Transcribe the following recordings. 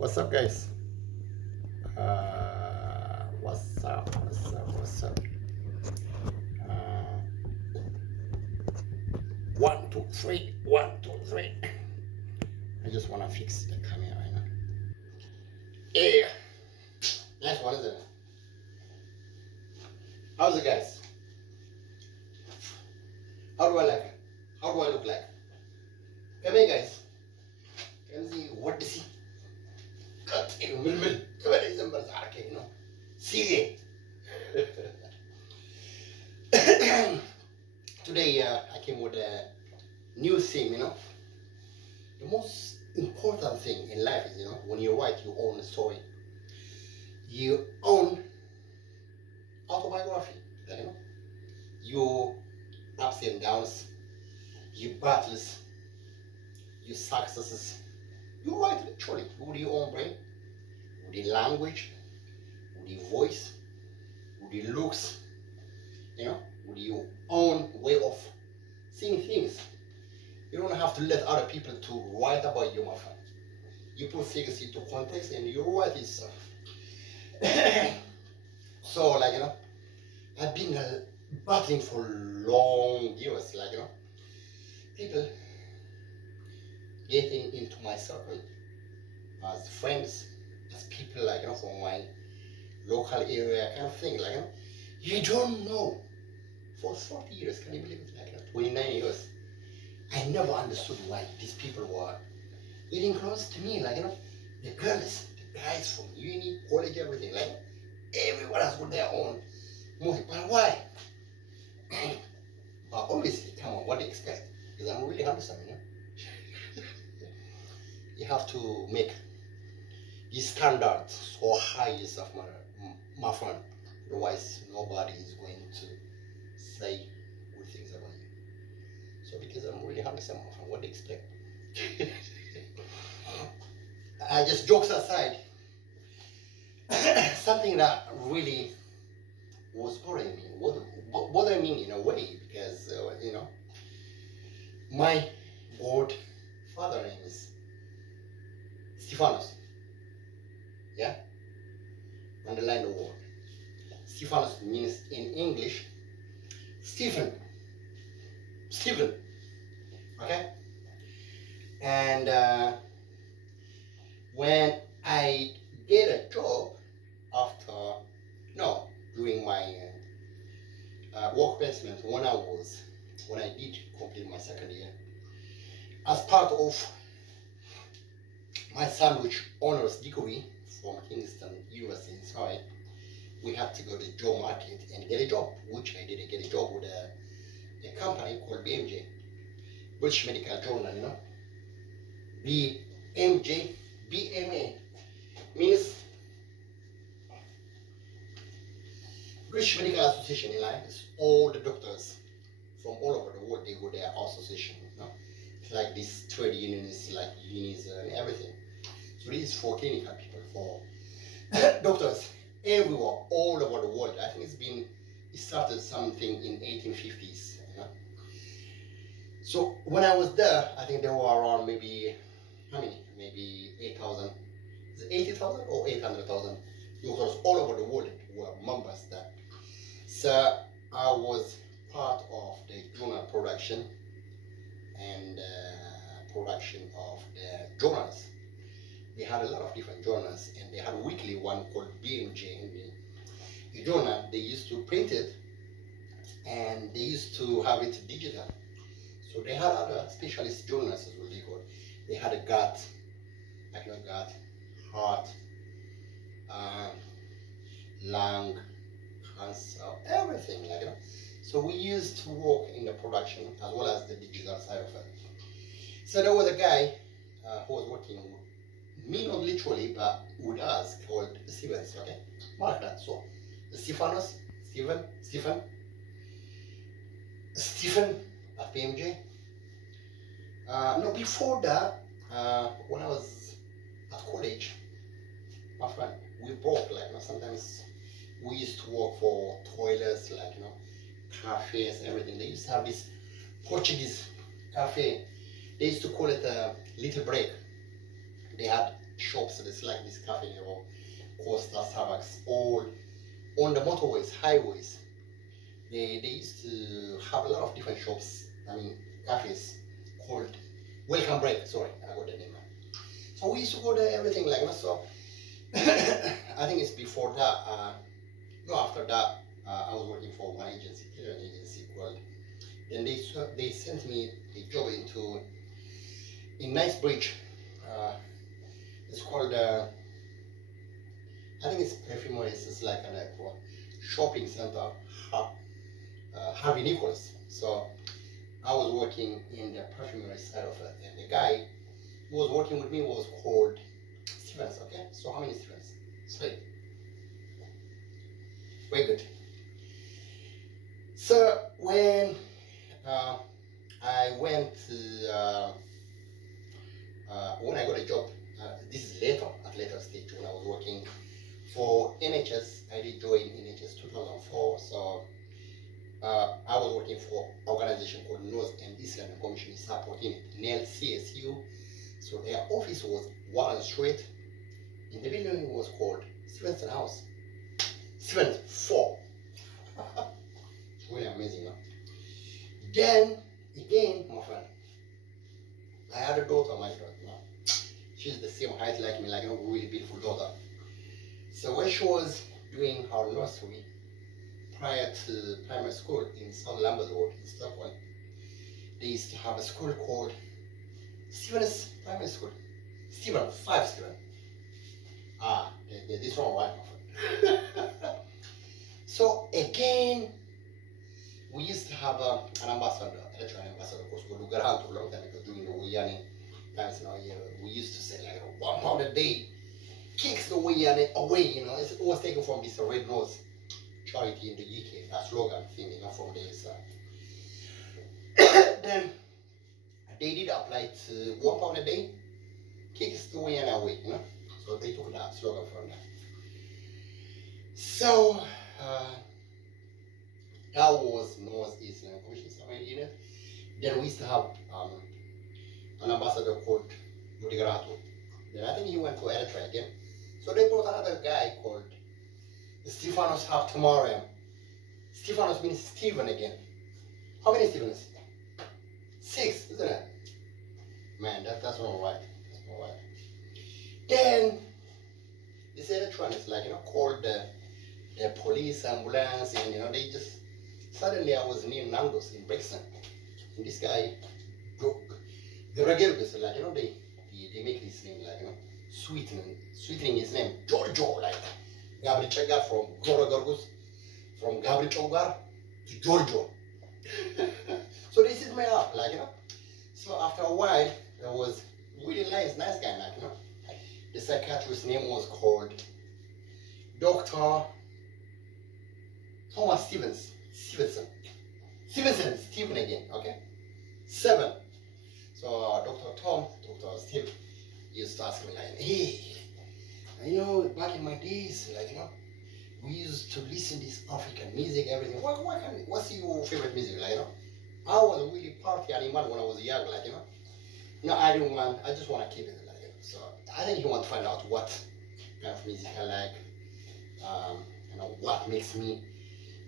What's up, guys? What's up? What's up? What's up? Uh, 1, 2, 3. 1, 2, 3. I just wanna fix the camera right now. Yeah, nice one, isn't it? How's it, guys? How do I like it? How do I look like? Come here, guys. Can you see what to see? Cut in the middle. Come here, December. Okay, you know. See it. Today, I came with a new theme. The most important thing in life is, when you write your own story, your own autobiography, your ups and downs, your battles, your successes. You write literally with your own brain, with your language, with your voice, with your looks, with your own way of seeing things. You don't have to let other people to write about you, my friend. You put things into context and you write it yourself. So, I've been battling for long years, people getting into my circle as friends, as people, from my local area kind of thing, you don't know. For 40 years, can you believe it? 29 years. I never understood why these people were getting close to me, the girls, the guys from uni, college, everything, everyone has got their own motive. But why? But obviously, come on, what do you expect? Because I'm really handsome, You have to make the standard so high yourself, my friend. Otherwise, nobody is going to say good things about you. So because I'm really handsome, my friend, what do you expect? Just jokes aside, something that really was bothering me in a way, because my godfather name is Stephanos. Yeah, underline the word. Stephanos means in English Stephen. Okay, and when I get a job after during my work placement, when I did complete my second year, as part of my sandwich honors degree from Kingston University in Surrey, we had to go to the job market and get a job, which I did. I get a job with a company called BMJ, British Medical Journal, BMJ, BMA means British Medical Association. It's all the doctors from all over the world, they go their association. It's like these trade unions, like unis and everything. So this is for clinical people, for doctors everywhere, all over the world. I think it started something in 1850s. So when I was there, I think there were around maybe, how many? Maybe 8,000. Is it 80,000 or 800,000 doctors all over the world were members there. So I was part of the journal production and production of the journals. They had a lot of different journals, and they had a weekly one called BMJ. The journal, they used to print it, and they used to have it digital. So they had other specialist journals as well. They had a gut, heart, lung, cancer, everything, So we used to work in the production as well as the digital side of it. So there was a guy who was working with me, not literally, but with us, called Stevens, okay? Mark that. So Stephanos, Stephen at PMJ. No, before that, when I was at college, my friend, we broke, sometimes we used to work for toilets, cafes, everything. They used to have this Portuguese cafe. They used to call it a little break. They had shops, it's like this cafe, Costa, Starbucks, all on the motorways, highways. They used to have a lot of different shops, I mean, cafes called Welcome Break. Sorry, I got the name. So we used to go there, everything like that. So I think it's before that, no, after that, I was working for one agency, an agency called. Then they sent me a job in Knightsbridge. It's called, I think it's perfumery. It's like a shopping center, Harvey Nichols. So I was working in the perfumery side of it, and the guy who was working with me was called Stevens. Okay, so how many Stevens? Three. Very good. So when I went to when I got a job, this is later, at later stage, when I was working for NHS. I did join NHS 2004. So I was working for an organization called North and East London Commission supporting NEL CSU. So their office was Warren Street. In the building was called Stevenson House. Stevens 4. It's really amazing, huh? Then again, my friend, I had a daughter, my friend. She's the same height like me, like a really beautiful daughter. So when she was doing her nursery prior to primary school in South Lambeth Road in Stockholm, they used to have a school called Stevens Primary School. Stephen, 5 Stephen. This one right, my friend. So again, we used to have an ambassador, electoral ambassador, of course, we got around for a long time because during the Wiyani times, we used to say like £1 a day kicks the Wiyani away, it was taken from this Red Nose charity in the UK, that slogan thing, from this. Then they did apply to £1 a day kicks the Wiyani away, so they took that slogan from that. So that was North East London Commission somewhere in it. Then we used to have an ambassador called Mudigarato. Then I think he went to Eritrea again. So they brought another guy called Stephanos Haftamariam. Stephanos means Stephen again. How many Stephens? 6, isn't it? Man, that's not right. That's not right. Then this Eritrean is like, called the police, ambulance, and they just suddenly I was near Nandos in Brixton. And this guy Garagelbis, like they make his name like sweetening his name Giorgio, like Gabriel Chagar from Gorogorgus, from Gabriel Chogar to Giorgio. So this is my up, like So after a while, there was really nice guy, like the psychiatrist's name was called Dr. Thomas Stevenson, Stephen again, okay? 7. So Dr. Steve used to ask me like, hey, back in my days, like, we used to listen to this African music, everything. What's your favorite music, like, I was a really party animal when I was young, like, I just want to keep it, like, so I think he want to find out what kind of music I like, what makes me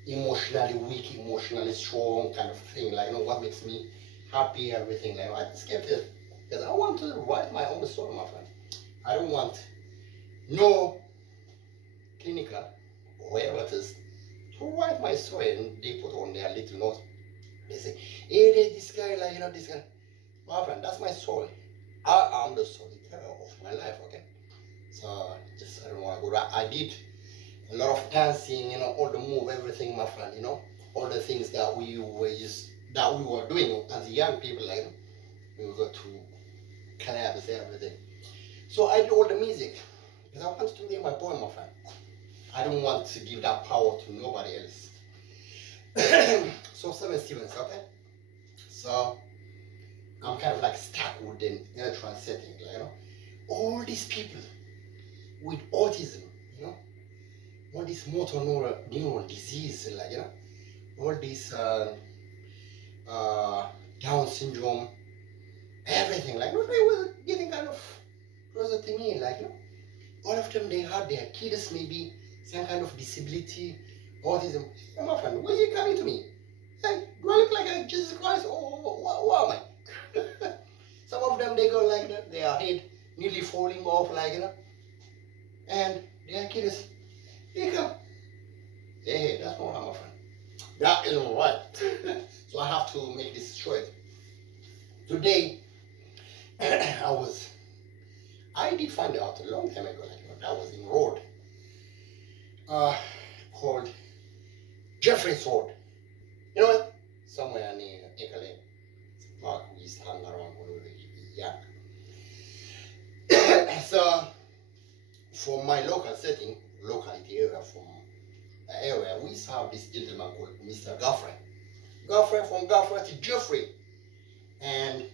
emotionally weak, emotionally strong, kind of thing, like, what makes me happy, everything, like, I just kept it, because I want to write my own story, my friend. I don't want no clinical, or whatever it is, to write my story, and they put on their little note, they say, hey, this guy, like, this guy, my friend, that's my story. I am the storyteller of my life, okay? So, I don't want to go. I did a lot of dancing, all the move, everything, my friend, all the things that we were doing as young people, like, we would go to clubs, everything. So I do all the music because I want to make my poem, my friend. I don't want to give that power to nobody else. So 7 Stevens, okay? So I'm kind of like stuck with the electron setting, like, all these people with autism, all this motor neuron disease, like, all this Down syndrome, everything, like, they were getting kind of closer to me, like, all of them, they had their kids, maybe some kind of disability, autism. Hey, my friend, why are you coming to me? Hey, do I look like a Jesus Christ, or what am I? Some of them, they go like that, their head nearly falling off, like, and their kids, they come. Hey, that's not my friend. That isn't right. So I have to make this straight. Today, I did find out a long time ago, like, I was in road called Jeffrey's Road. You know what? Somewhere near Ekale. It's a park we used to hang around when we were young. So, for my local setting, locality area, from the area, we used to have this gentleman called Mr. Godfrey. Godfrey, from Godfrey to Jeffrey. And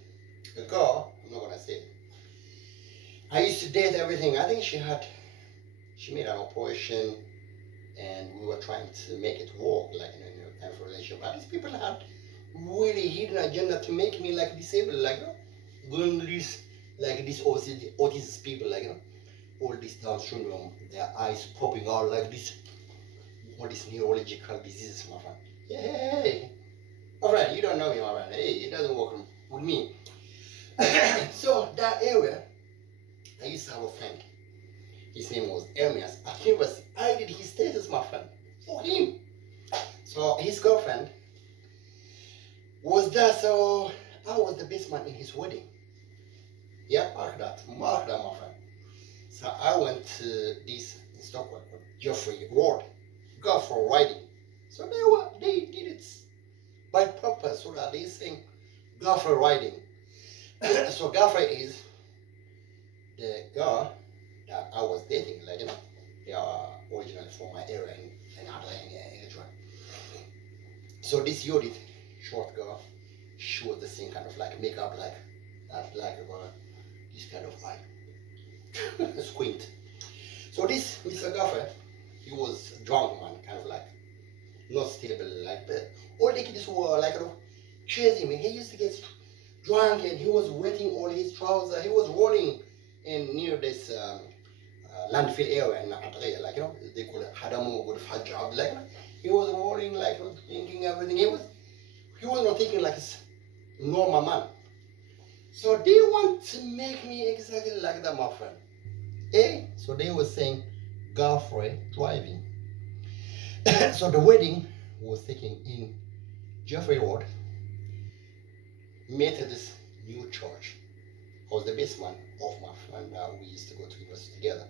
the girl, I'm not gonna say it. I used to date everything. I think she made an operation, and we were trying to make it work, like in a kind of relationship. But these people had really hidden agenda to make me like disabled, like, going this, like this autism people, like, all this Down syndrome, their eyes popping out like this, all these neurological diseases, my friend. Hey, my friend, you don't know me, my friend. Hey, it doesn't work with me. So that area, I used to have a friend. His name was Hermes. At university, I did his status, my friend, for him. So his girlfriend was there, so I was the best man in his wedding. Yeah, mark that, my friend. So I went to this in Stockholm, Jeffrey Road, go for riding. So they did it by purpose, so that they sing go for riding. So Godfrey is the girl that I was dating, like, they are originally from my area in Adelaide, Eritrea. So this Judith, short girl, she was the same kind of like makeup, like that, like this kind of eye, squint. So this Mr. Godfrey, he was a drunk man, kind of like not stable, like, but all the kids were like chasing me. He used to get drunk and he was wetting all his trousers. He was rolling in near this landfill area in Adelaide, like, they call it Hadamu with Fajab, like, he was rolling, like, drinking everything. He was not thinking like a normal man. So they want to make me exactly like that, my friend. Hey, so they were saying Godfrey driving. So the wedding was taken in Jeffrey Road, Methodist New Church. I was the best man of my friend that we used to go to university together.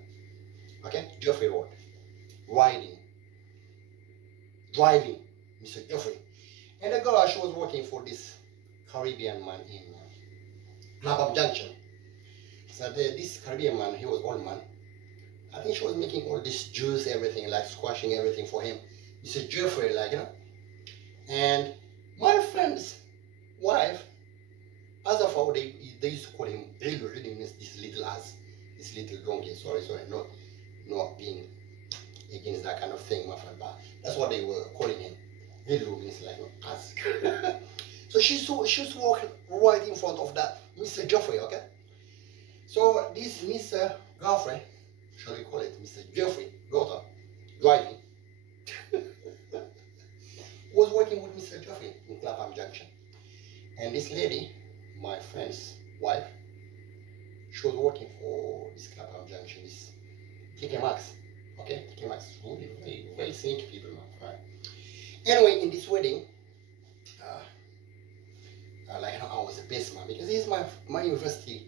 Okay, Jeffrey Road, driving, Mr. Jeffrey. And the girl, she was working for this Caribbean man in Clapham Junction. So this Caribbean man, he was old man. I think she was making all this juice, everything, like squashing everything for him. Mr. Jeffrey, like, And my friend's wife, as of how they used to call him, they really miss this little ass, this little donkey. Sorry, not being against that kind of thing, my friend, but that's what they were calling him. Little means like ass. So she was walking right in front of that Mr. Jeffrey, okay? So this Mr. Godfrey, shall we call it Mr. Jeffrey, daughter, driving, was working with Mr. Jeffrey in Clapham Junction. And this lady, my friend's wife, she was working for this Clapham Junction, this TK Maxx. Okay, TK Maxx, really very well seen people, man. Right? Anyway, in this wedding, like, I was the best man because he's my university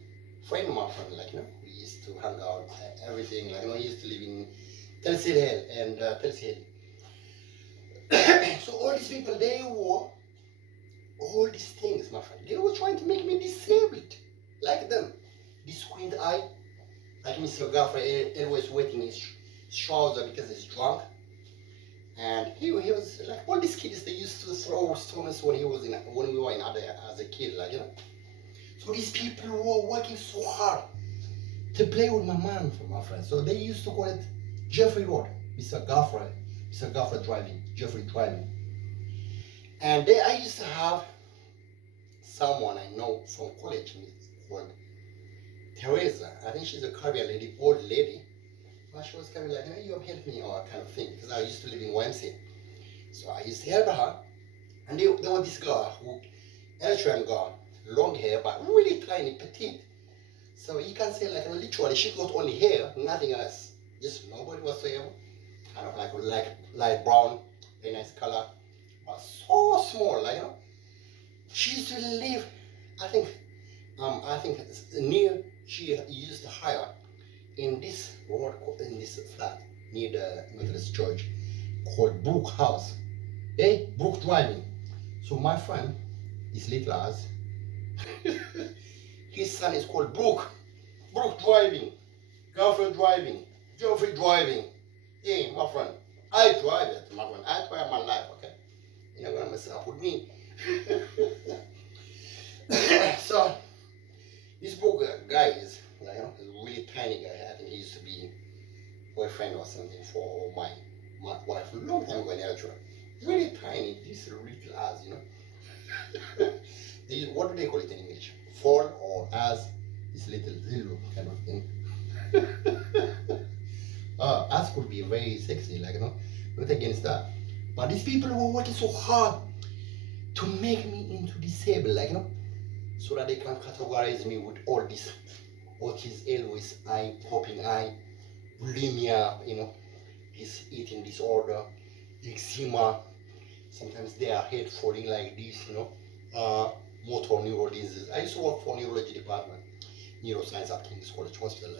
friend, my friend. Like, we used to hang out, everything. Like, he used to live in Telsey Hill and Telsey Hill. So all these people, they were all these things, my friend. They were trying to make me disabled, like them. This squint eye, like Mr. Godfrey, always wetting his trouser because he's drunk. And he was like all these kids. They used to throw stones when we were in Adelaide as a kid, like, So these people were working so hard to play with my man, for my friend. So they used to call it Jeffrey Road, Mr. Godfrey driving, Jeffrey driving. And I used to have someone I know from college called Teresa. I think she's a Caribbean lady, old lady. But she was coming like, you help me or kind of thing. Because I used to live in YMCA. So I used to help her. And there was this girl who, Eritrean girl, long hair, but really tiny, petite. So you can say like literally she got only hair, nothing else. Just nobody whatsoever. Kind of like light brown, a nice color. But so small, like she used to live, I think near she used to hire in this flat near the Methodist Church called Brook House. Hey, Brook Driving. So my friend is little as his son is called Brook. Brook Driving. Girlfriend driving. Geoffrey driving. Hey, my friend. I drive it, my friend. I drive my life, okay? You're not gonna mess up with me. So this Brook guy is like, a really tiny guy. I think he used to be boyfriend or something for my wife a long time ago in Eritrea. Really tiny, this little as, what do they call it in English? Fall or as, this little zero kind of thing. As could be very sexy, like, not against that. But these people were working so hard to make me into disabled, like, so that they can categorize me with all this Otis Elwes eye, popping eye, bulimia, this eating disorder, eczema. Sometimes their head falling like this, motor neural disease. I used to work for neurology department, neuroscience at King's College Hospital,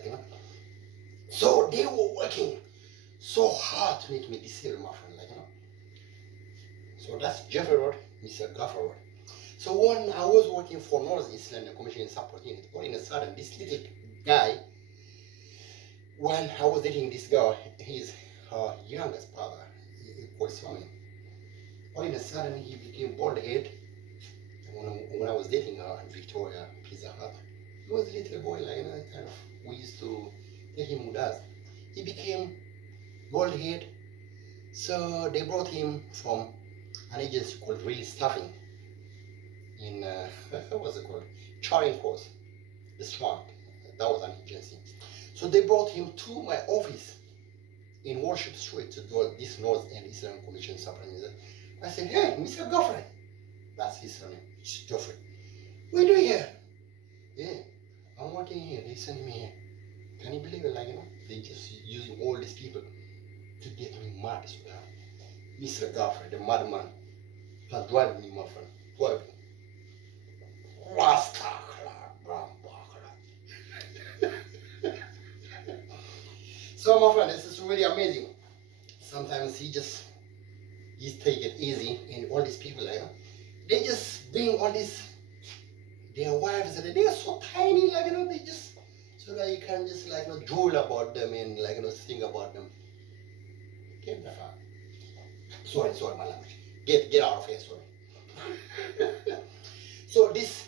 So they were working so hard to make me disabled, my friend, So that's Jeffrey Road, Mr. Gaffer Road. So when I was working for North East London Commission Support Unit, all in a sudden, this little guy, when I was dating this girl, he's her youngest brother, he calls family. All in a sudden, he became bald head. When I was dating her in Victoria, Pizza Hut, he was a little boy, kind of, we used to take him with us. He became bald head. So they brought him from an agency called Real Staffing in, what's it called? Charing Cross, the Swamp. That was an agency. So they brought him to my office in Worship Street to do this North End Islam Commission Support. I said, hey, Mr. Geoffrey. That's his surname, Geoffrey. What are you doing here? Yeah, I'm working here. They sent me here. Can you believe it? They just using all these people to get me mad. So Mr. Geoffrey, the madman, can drive me, my friend. Drive me. Rasta So, my friend, this is really amazing. Sometimes he's take it easy, and all these people, they just bring all these, their wives, and they're so tiny, they just, so that you can just, drool about them and, think about them. Get the fuck. Sorry, my language. Get out of here, sorry. So, this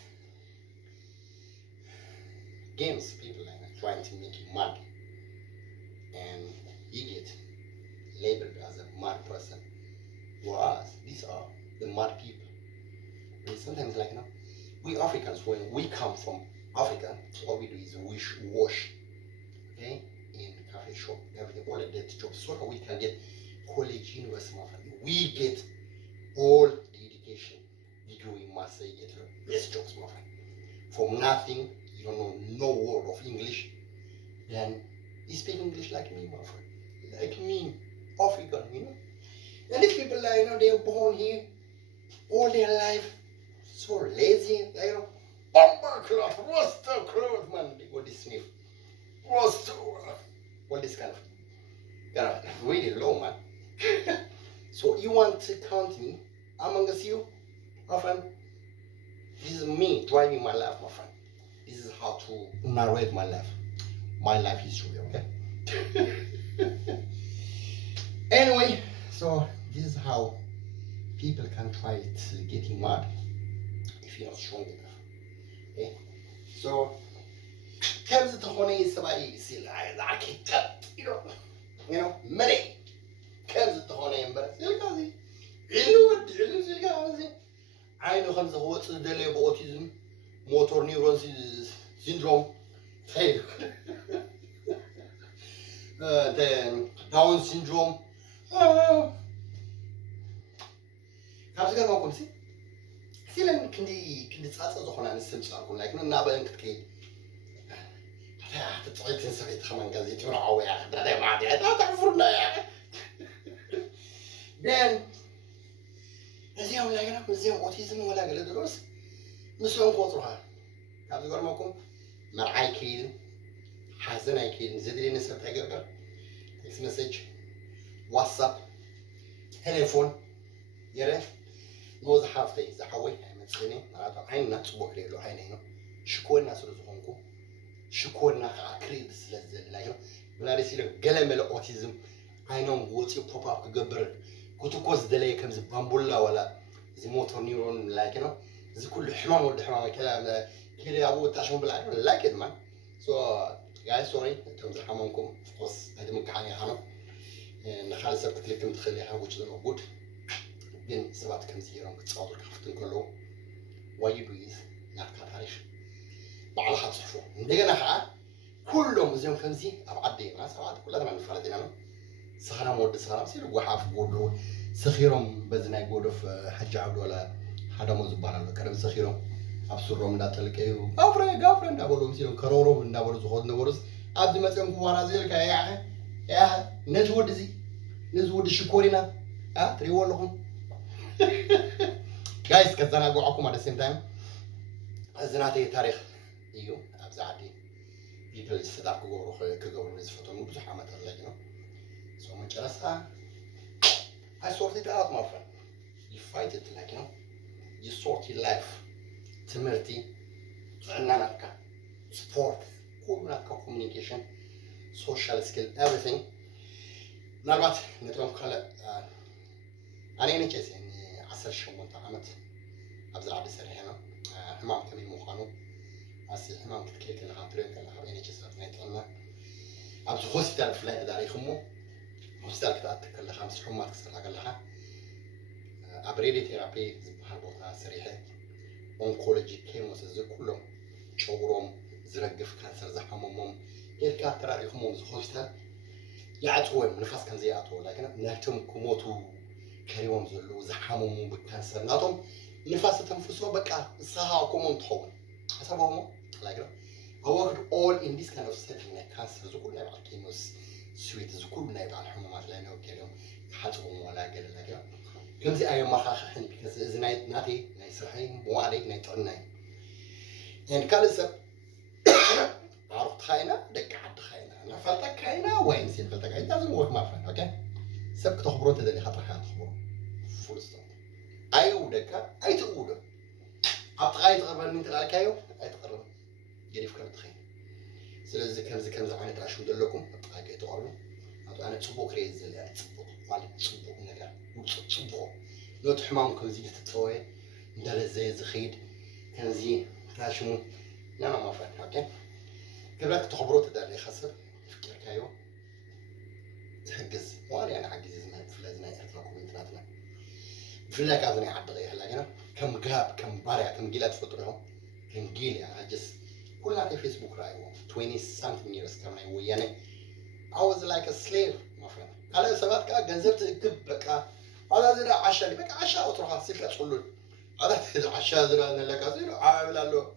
games, people, trying to make you mad, and you get labeled as a mad person. Whereas these are the mad people. And sometimes, we Africans, when we come from Africa, what we do is we wash, okay, in cafe shop, everything, all the dirty jobs, so that we can get college, university. We get all the education, degree, master, you get the best jobs, my friend. From nothing, you don't know no word of English, then you speak English like me, my friend. Like me, African, And these people, they're born here all their life, so lazy, bomber cloth, roster cloth, man. They got this sniff, roster, all this kind of, really low, man. So you want to count me amongst you, my friend? This is me driving my life, my friend. This is how to narrate my life history, okay? Anyway, so this is how people can try to get you mad if you're not strong enough. Okay? So, comes to honey, somebody say like many comes to honey, but I know how to delay autism, motor neuron syndrome, طيب داون سيندروم كابس قال ماكم سي سيلن كندي تصاص زخنا نستمصاركم لكن نابن كتكي تطعيت سبيت خمان غازي تمرعوا يا هذا ما عادي هذا تعرفونا يا بين زين ولا كنا زين اوتيزم ولا قال دروس مسلم قطرها كابس قال ماكم مرعاي كيد حزن اي كيد زدري نسب تقبل تكس مسج واتساب تليفون يرى نوز حافتي زحوي مسكيني معناته عيننا تصبح له عينينه شكونا سلزونكو شكونا كريد سلازل لاينو بلاري سيلو قلم الاوتيزم عينهم ووتي بوب اب قبر كوتوكوز دلي كم زي بامبولا ولا زي موتور نيورون لايكنو زي كل حمام ولد حمام كلام كده ابو تاشمون بالعين لايك مان سو جاي سوري انتم زحمونكم فقص هذا مكاني حنو نخال سبت لكم تخليها وجه موجود بين سبات كم زيرون كتصادر كفتن كله وايد ويز نحكي تاريخ بعد حد صفو ندينا خا كلهم زيهم كم زي أبعدي ما سبات كلها من الفردين أنا سخرام ورد سخرام سير وحاف قولوا سخيرهم بزنا يقولوا في حج عبد ولا هذا مو زبالة كلام سخيرهم أبصرهم لا تلقيه غافرين نقولهم سيرهم كرورهم نقولوا زخود نقولوا عبد ما تسمع ورازيل يا نزود زي نزود شكورنا تريول لهم guys كذا أقول لكم at the same time زناتي تاريخ إيو أبزعدي people يستدعوا كجورو كجورو نزفتهم مو بزح عمت اللجنة so من جلسها I sorted it out my friend you fight it like you know you sort your life تمرتي عنانك sport كلنا communication social skill everything نربط نتكلم كلا أنا نجلس يعني 18 عامت أبزع بسرعة هنا حمام كبير مخانو أصل حمام كتكلك اللي خاطرين كلا خبيني جسر نيتلنا أبزع هوستال فلاي داري خمو هوستال كتأتك كلا 5 حمات كسر لها أبريدي ثيرابي زبها بوتا سريحة أونكولوجي كيموس زي كلهم شعورهم زرقف كانسر زحمهم يركا ترى خمو هوستال يعتوهم نفس كان زي عتوه لكن نهتم كموتو كريم زلوا زحمهم بالكانسر ناتهم نفس تنفسوا بقى صحة كمون تحول حسبهم لاجرا I worked all in this kind of setting like cancer زكول نبع كيموس سويت زكول نبع الحمومات لأنه كلهم حتهم ولا قل لاجرا كم زي أيام ما خاخن because زنايت ناتي نيسرحين مو عليك نيتعناي يعني كان لسه عرفت خاينة دك عد خاينة أنا فلتك خاينة وين سين فلتك خاينة لازم وقت ما فهم أوكي سبك تخبرون تدري خاطر حياة تخبرون فول ستوب أي ودك أي تقوله أبغى يتقرب من تلك كايو أي تقرب جريف كم تخين سلزة كم زمان تعيشوا دلكم أبغى يتقربوا أنا تصبوا كريز اللي أنا تصبوا فالي تصبوا نجا تصبوا لو تحمام كم زي تتسوي ندل زي زخيد كم زي تعيشوا لا ما فهم أوكي كبرت تخبروا تدري خسر فكر كايو تحجز وأنا أنا عجز زمان في لازم يعرفكم إنترنتنا في لك أظني عبد غير لكن كم جاب كم بارع كم جيلات فترهم كم جيل يعني عجز كلنا في فيسبوك رايو 20 something years كمان ويعني I was like a slave my friend على سبات كا جنزبت كب بقى هذا زي عشاء بقى عشاء وتروح سيف تقولون هذا عشاء زي أنا لك زي عامل له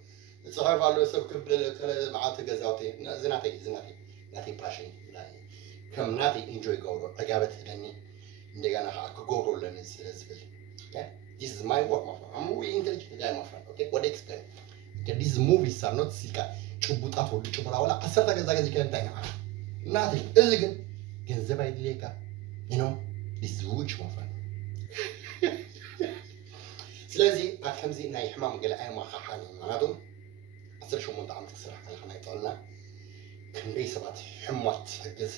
صحيح قالوا سب كب كلا معات جزاوتي زناتي باشين لا كم ناتي enjoy جورو أجابت لاني عندنا كجورو لاني سلسبل okay this is my work my friend I'm really intelligent guy my friend okay what do you expect okay these movies are not sika ጭቡጣት ወደ ጭቡራ ወላ 10 ተገዛ ከንታኛ ናቲ እዚህ ግን ገንዘብ አይደለካ you know this is rich my friend ስለዚህ አከምዚ ናይ ሕማም ገለ አይማ خحاني ማናቶም 18 ዓመት ክስራሕ ከለና ይጣልና ክንደይ ሰባት ሕማት ሕግዝ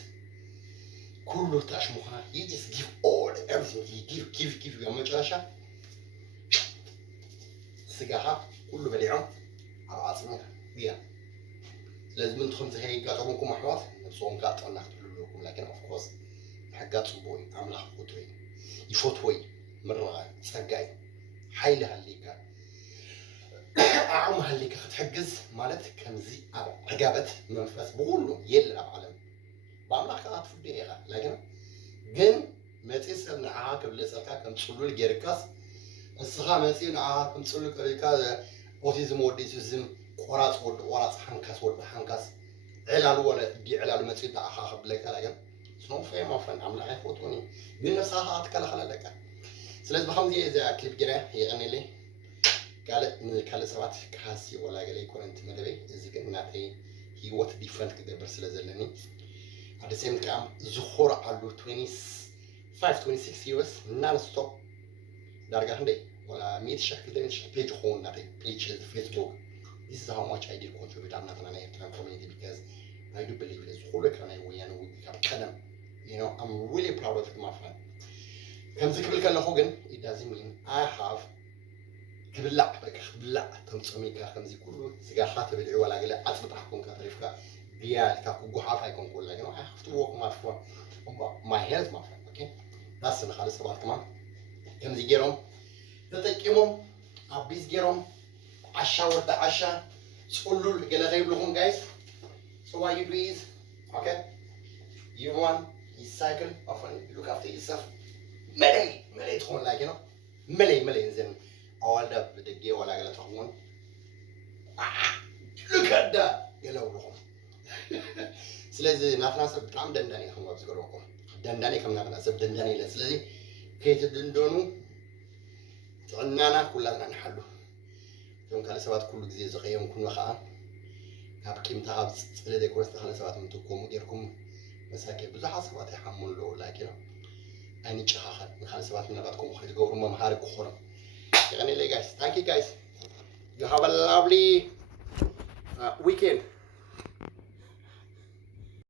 كله تاشموها you just give all everything you give يا مجرشة سجاها كله بليعه على عاصمة فيها لازم انتم زي قاطعونكم أحوال نفسهم قاطع ناخذ لكم لكن of course حقات صبوي عملها خطوي يفوتوي مرة سجاي حيلها الليكا أعم هاللي كتحجز مالت كمزي عجبت منفس بقوله يلا بعلم بعمل خاطر في الدقيقة لكن جن ما تسأل نعاك بلسك كم تقولوا الجركاس الصغار ما تسأل نعاك كم تقولوا الجركاس أوتيزم وديسيزم قرات حنكاس حنكاس علال ولا دي علال ما تسأل أخاك بلك لكن شنو فهم ما فهم عمل عيف وتوني من نفسها أتكلم خلا لك سلسلة بخمسة إذا كليب جرا هي أنا لي قال سبعة كاسي ولا قال يكون أنت مدري إذا كنا في هي وات ديفرنت كده بس لازلني at the same time زخور على 26 years non stop درجة هندي ولا 100 شكل ده مش page هون نتي page Facebook this is how much I did contribute I'm not gonna have time community because I do believe in زخور كنا ويانا وكلام you know I'm really proud of it my friend كم ذكر كلا هوجن it doesn't mean I have كبلع بك كبلع تنصمي كخم زي كله سجى حاتب العوا ولا قال أثبت حكم كتريفك ديال كوجو حافظ يكون كله you know I have to work my health my friend okay بس أنا خالص سبعة كمان كم زي جيرهم تتكلمهم أبيز جيرهم عشاء ورد عشاء تقولوا قال غيب لهم guys so what you do is okay you want you cycle often you look after yourself ملي تكون like you know ملي إنزين أول ده بدقي ولا قال تهون look at that يلا ولهم سلازي ناس بتعمل دنداني هم بيذكروكم دنداني كم ناس دنداني لسلازي كيت دندونو تعنانا كلنا نحلو يوم كان سبات كل جزء زغيم كل وخاء هبكيم تعب سلازي كورس تخلي سبات منتكم غيركم مساكين بزح سبات يحملوا لكن أني شخص نخلي سبات من بعدكم خير جورم ما مهارك خورم يعني ليه guys thank you guys you have a lovely weekend